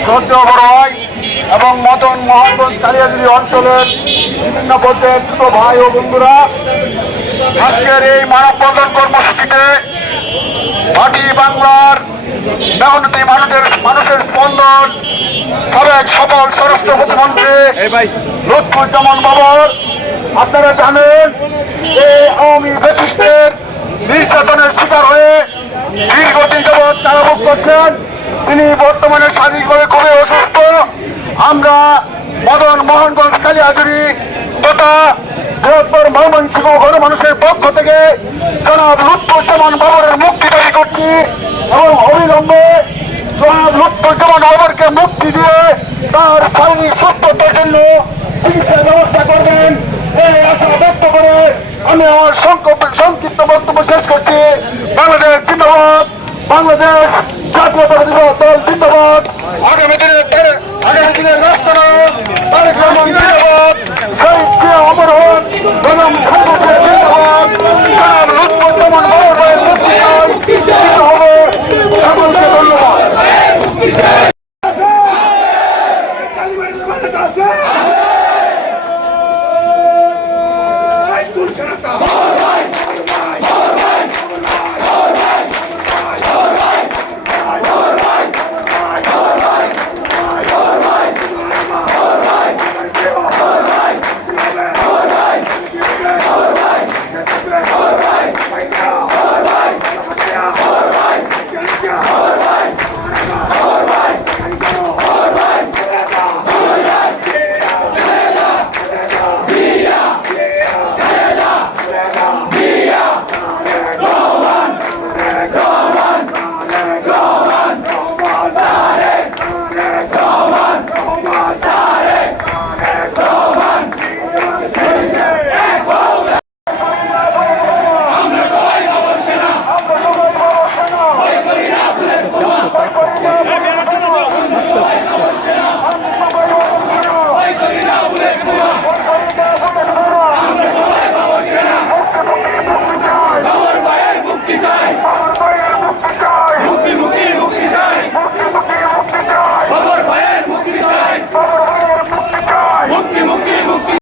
সহ্য বড়াই এবং মদন মোহাম্মদ কালিয়াদি অঞ্চলের বিভিন্ন পর্যায়ের ছোট ভাই ও বন্ধুরা আজকের এই মানববন্ধন কর্মসূচিতে মাটি বাংলার মেহনতি মানুষের মানুষের স্পন্দন সাবেক সফল স্বরাষ্ট্র প্রতিমন্ত্রী লুৎফুজ্জামান বাবর আপনারা জানেন এই আওয়ামী ব্রিটিশদের নির্যাতনের শিকার হয়ে দীর্ঘদিন যাবৎ কারাভোগ করছেন তিনি বর্তমানে শারীরিকভাবে খুবই অসুস্থ। আমরা মদন মোহনগঞ্জ কালিয়াজুরি তথা বৃহত্তর ময়মনসিংহ ঘর মানুষের পক্ষ থেকে জনাব লুৎফুজ্জামান বাবরের মুক্তি দাবি করছি এবং অবিলম্বে জনাব লুৎফুজ্জামান বাবরকে মুক্তি দিয়ে তার শারীরিক সুস্থতার জন্য চিকিৎসা ব্যবস্থা করবেন। এই আশা ব্যক্ত করে আমি আমার বক্তব্য মানবতা দিবস দল জিন্দাবাদ আগামী দিনের আগামী দিনের রাষ্ট্রনায়ক তারেক রহমান জিন্দাবাদ। জয় অমর হন